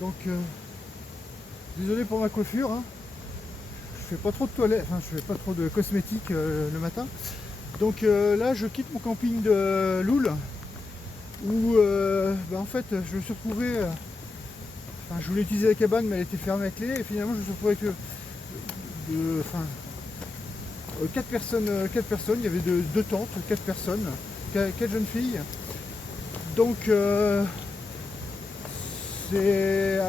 Donc désolé pour ma coiffure, hein. Je fais pas trop de toilettes, enfin je fais pas trop de cosmétiques le matin. Donc là je quitte mon camping de Loul où en fait je me suis retrouvé, enfin je voulais utiliser la cabane mais elle était fermée à clé et finalement je me suis retrouvé avec enfin, 4 personnes, il y avait deux tentes, 4 personnes, 4 jeunes filles. Donc ils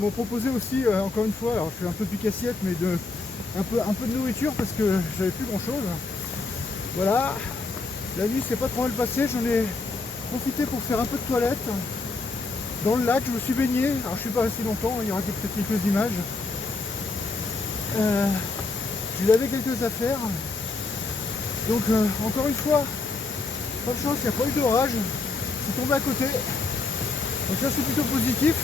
m'ont proposé aussi, encore une fois, alors je fais un peu pique assiette, mais un peu de nourriture parce que j'avais plus grand chose. Voilà, la nuit s'est pas trop mal passée, j'en ai profité pour faire un peu de toilette. Dans le lac, je me suis baigné, alors je suis pas resté longtemps, il y aura peut-être quelques images. J'ai lavé quelques affaires. Donc encore une fois, pas de chance, il n'y a pas eu d'orage, c'est tombé à côté. Donc ça c'est plutôt positif.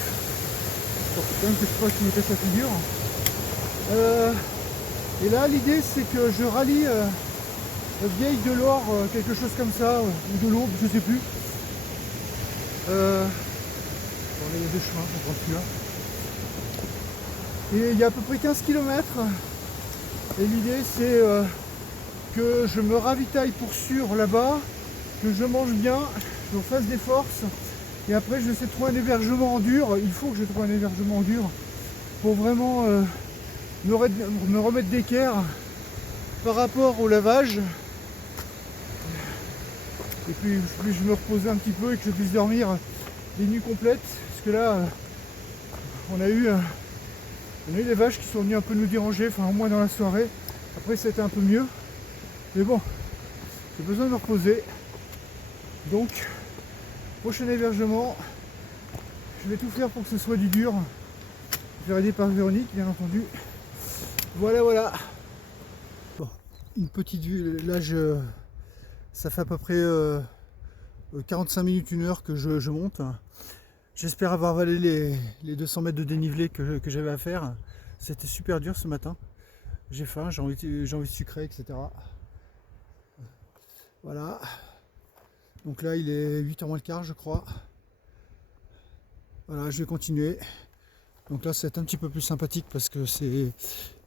Bon, faut quand même que je fasse une tête à figure. Et là l'idée c'est que je rallie Vieille de l'Or, quelque chose comme ça, ou de l'Aube, je sais plus. Bon, là il y a deux chemins, on prend celui-là. Et il y a à peu près 15 km. Et l'idée c'est que je me ravitaille pour sûr là-bas, que je mange bien, que je fasse des forces. Et après je vais essayer de trouver un hébergement en dur. Il faut que je trouve un hébergement en dur pour vraiment me remettre d'équerre par rapport au lavage. Et puis je me reposer un petit peu et que je puisse dormir des nuits complètes. Parce que là, on a eu des vaches qui sont venues un peu nous déranger, enfin au moins dans la soirée. Après ça a été un peu mieux. Mais bon, j'ai besoin de me reposer. Donc, prochain hébergement, je vais tout faire pour que ce soit du dur. Je vais aider par Véronique, bien entendu. Voilà, voilà. Bon, une petite vue. Là, ça fait à peu près 45 minutes, 1 heure que je monte. J'espère avoir valé les 200 mètres de dénivelé que j'avais à faire. C'était super dur ce matin. J'ai faim, j'ai envie de sucrer, etc. Voilà. Donc là, il est 8h moins le quart, je crois. Voilà, je vais continuer. Donc là, c'est un petit peu plus sympathique parce que c'est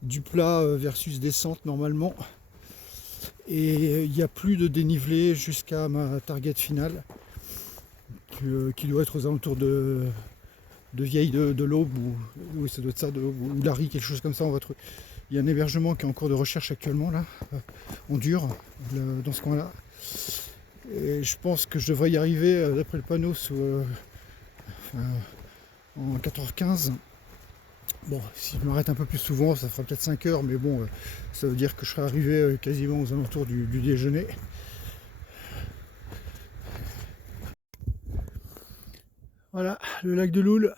du plat versus descente normalement. Et il n'y a plus de dénivelé jusqu'à ma target finale, qui doit être aux alentours de Vieille de l'Aube, ou oui, ça doit être ça, ou Larry, quelque chose comme ça. Il y a un hébergement qui est en cours de recherche actuellement, là, en dur, dans ce coin-là. Et je pense que je devrais y arriver, d'après le panneau, en 4h15. Bon, si je m'arrête un peu plus souvent, ça fera peut-être 5 heures, mais bon, ça veut dire que je serai arrivé quasiment aux alentours du déjeuner. Voilà, le lac de Loul.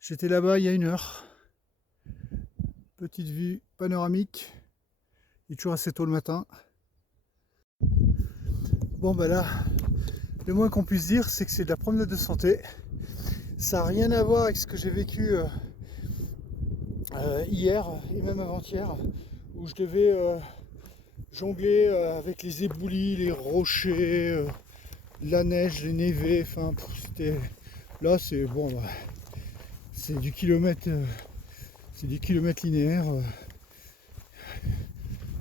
J'étais là-bas il y a 1 heure. Petite vue panoramique. Il est toujours assez tôt le matin. Bon, bah là, le moins qu'on puisse dire, c'est que c'est de la promenade de santé. Ça n'a rien à voir avec ce que j'ai vécu hier et même avant-hier, où je devais jongler avec les éboulis, les rochers, la neige, les névés. Enfin, c'était. Là, c'est bon, bah, c'est du kilomètre linéaire.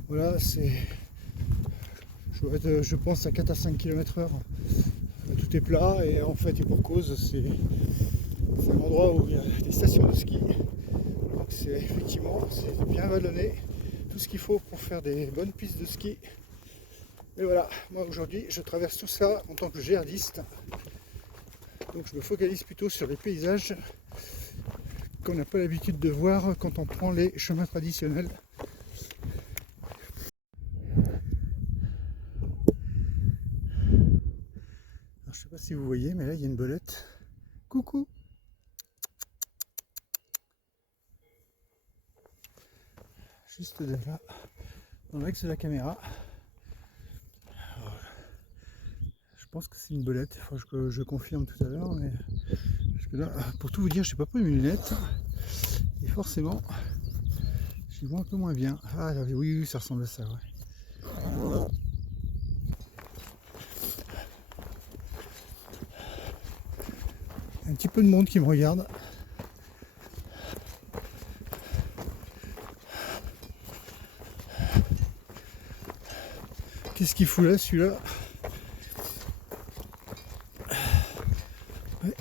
Voilà, je dois être, je pense, à 4 à 5 km/h. Tout est plat et en fait, et pour cause, c'est un endroit où il y a des stations de ski. Donc c'est effectivement, c'est bien vallonné. Tout ce qu'il faut pour faire des bonnes pistes de ski. Et voilà, moi aujourd'hui, je traverse tout ça en tant que géardiste. Donc je me focalise plutôt sur les paysages qu'on n'a pas l'habitude de voir quand on prend les chemins traditionnels. Alors, je sais pas si vous voyez, mais là il y a une belette. Coucou! Juste de là, dans l'axe de la caméra. Alors, je pense que c'est une belette, il faut que je confirme tout à l'heure, mais parce que là, pour tout vous dire, je n'ai pas pris mes lunettes et forcément, j'y vois un peu moins bien. Ah oui, ça ressemble à ça, ouais. Un petit peu de monde qui me regarde. Qu'est-ce qu'il fout là, celui-là? Ouais.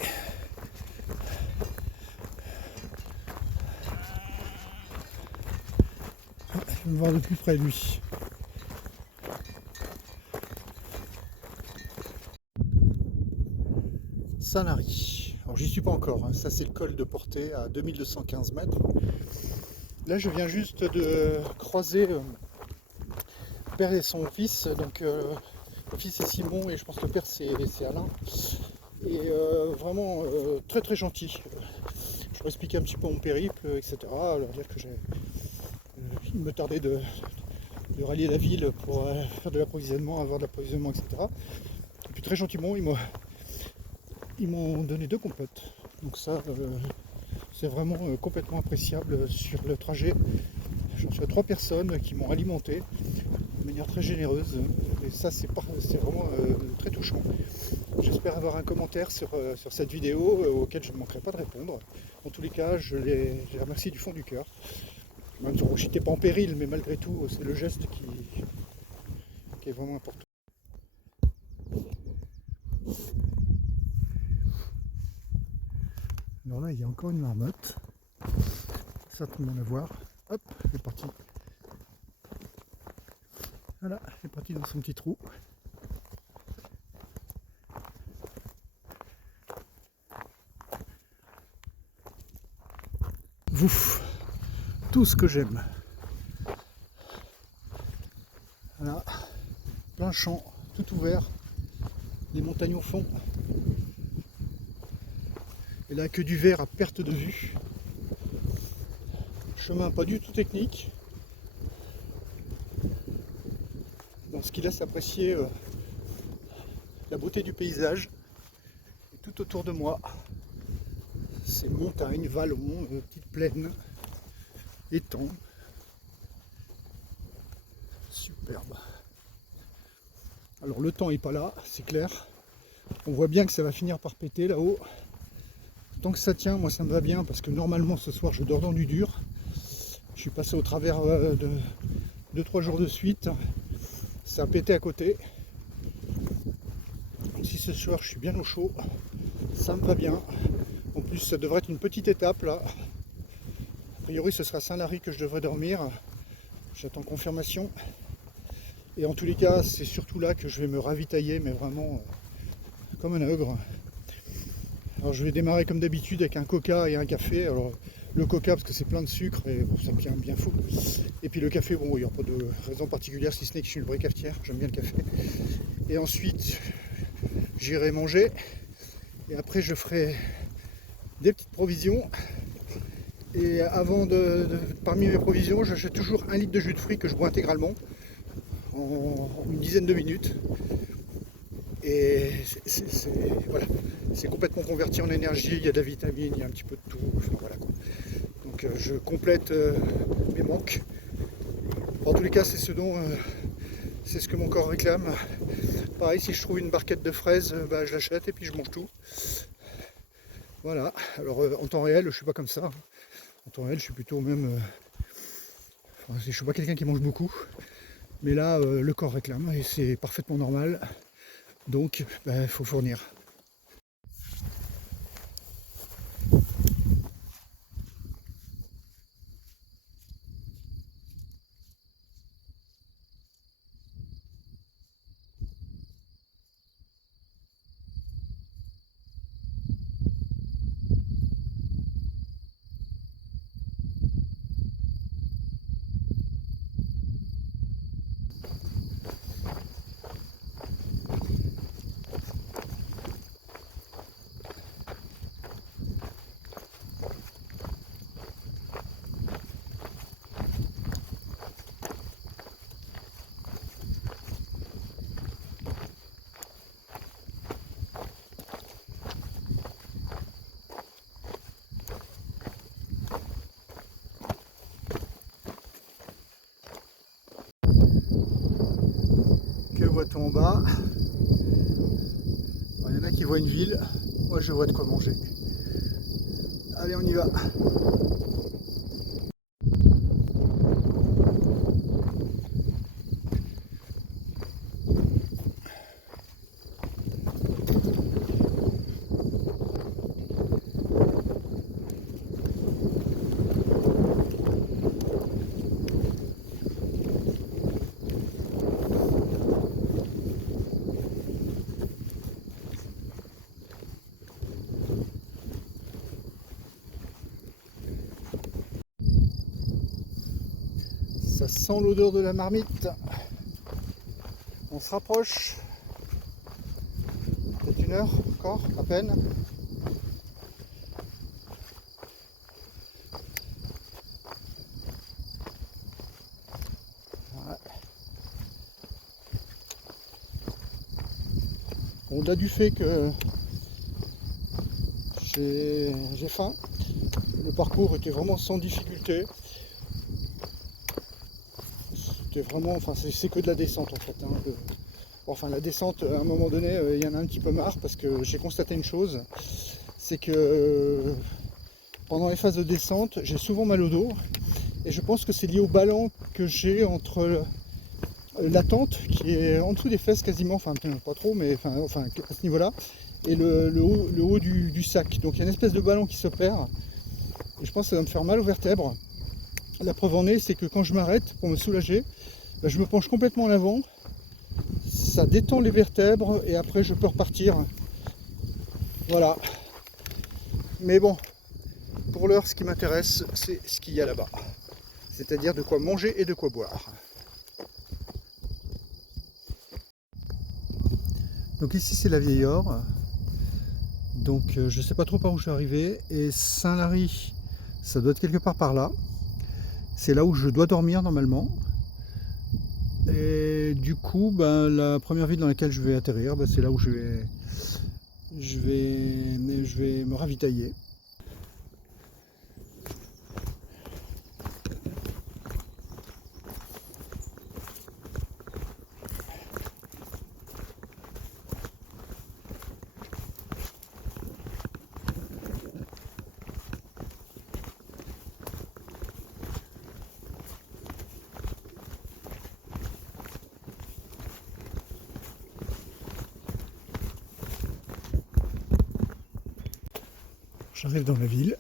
Je vais me voir de plus près de lui. Sanary. Alors j'y suis pas encore, hein. Ça c'est le col de Portet à 2215 mètres. Là je viens juste de croiser le père et son fils. Donc le fils c'est Simon et je pense que le père c'est Alain. Et vraiment très très gentil. Je leur expliquais un petit peu mon périple, etc. Leur dire que il me tardait de rallier la ville pour faire de l'approvisionnement, avoir de l'approvisionnement, etc. Et puis très gentiment ils m'ont donné 2 compotes. Donc ça c'est vraiment complètement appréciable sur le trajet. J'en suis à 3 personnes qui m'ont alimenté de manière très généreuse. Et ça c'est vraiment très touchant. J'espère avoir un commentaire sur cette vidéo auquel je ne manquerai pas de répondre. En tous les cas, je les remercie du fond du cœur. Même si je n'étais pas en péril, mais malgré tout, c'est le geste qui est vraiment important. Alors là, il y a encore une marmotte. Certainement la voir. Hop, elle est partie. Voilà, elle est partie dans son petit trou. Vouf, tout ce que j'aime. Voilà, plein champ, tout ouvert, les montagnes au fond. Et là, que du vert à perte de vue. Chemin pas du tout technique. Dans ce qui laisse apprécier la beauté du paysage. Et tout autour de moi, c'est montagnes, vallons, petites plaines, étangs. Superbe. Alors le temps est pas là, c'est clair. On voit bien que ça va finir par péter là-haut. Tant que ça tient, moi ça me va bien parce que normalement ce soir je dors dans du dur. Je suis passé au travers de 2-3 jours de suite. Ça a pété à côté. Si ce soir je suis bien au chaud, ça me va bien. En plus ça devrait être une petite étape là. A priori ce sera à Saint-Lary que je devrais dormir. J'attends confirmation. Et en tous les cas c'est surtout là que je vais me ravitailler, mais vraiment comme un ogre. Alors je vais démarrer comme d'habitude avec un coca et un café. Alors le coca parce que c'est plein de sucre et bon, ça me tient bien fou. Et puis le café, bon il n'y a pas de raison particulière si ce n'est que je suis une vraie cafetière, j'aime bien le café. Et ensuite j'irai manger. Et après je ferai des petites provisions. Et parmi mes provisions, j'achète toujours 1 litre de jus de fruits que je bois intégralement en une dizaine de minutes. Et voilà, c'est complètement converti en énergie, il y a de la vitamine, il y a un petit peu de tout. Enfin, voilà, quoi. Donc je complète mes manques. En tous les cas, c'est ce que mon corps réclame. Pareil, si je trouve une barquette de fraises, je l'achète et puis je mange tout. Voilà, alors en temps réel, je suis pas comme ça. En temps réel, je suis plutôt même... je suis pas quelqu'un qui mange beaucoup. Mais là, le corps réclame et c'est parfaitement normal. Donc, il faut fournir. Que voit-on en bas? Il y en a qui voient une ville, moi je vois de quoi manger. Allez, on y va. Ça sent l'odeur de la marmite. On se rapproche. Peut-être 1 heure encore, à peine. Ouais. Au-delà du fait que j'ai faim, le parcours était vraiment sans difficulté. C'était vraiment, enfin c'est que de la descente en fait. Hein. Enfin la descente, à un moment donné, il y en a un petit peu marre parce que j'ai constaté une chose, c'est que pendant les phases de descente, j'ai souvent mal au dos et je pense que c'est lié au ballon que j'ai entre la tente qui est en dessous des fesses quasiment, enfin pas trop, mais enfin à ce niveau-là, et le haut du sac. Donc il y a une espèce de ballon qui se perd et je pense que ça va me faire mal aux vertèbres. La preuve en est, c'est que quand je m'arrête pour me soulager, ben, je me penche complètement en avant, ça détend les vertèbres et après je peux repartir. Voilà. Mais bon, pour l'heure, ce qui m'intéresse, c'est ce qu'il y a là-bas. C'est-à-dire de quoi manger et de quoi boire. Donc ici c'est la Vieille-Or. Donc je sais pas trop par où je suis arrivé. Et Saint-Lary, ça doit être quelque part par là. C'est là où je dois dormir normalement. Et du coup, ben, la première ville dans laquelle je vais atterrir, ben, c'est là où je vais me ravitailler. J'arrive dans la ville.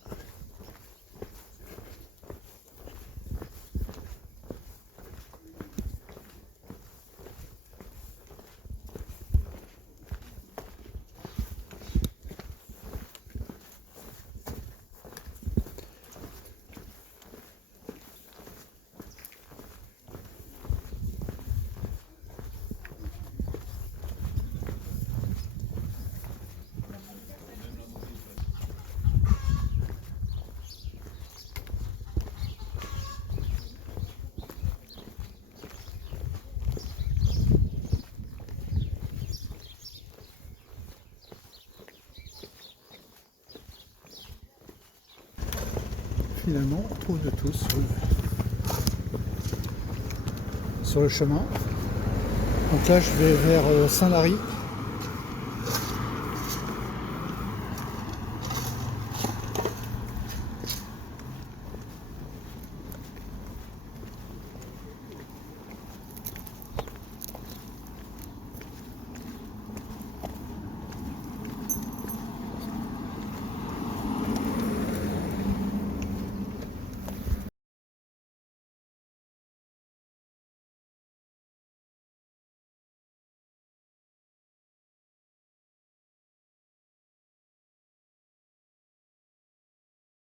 Finalement, on trouve de tout sur le chemin. Donc là, je vais vers Saint-Lary.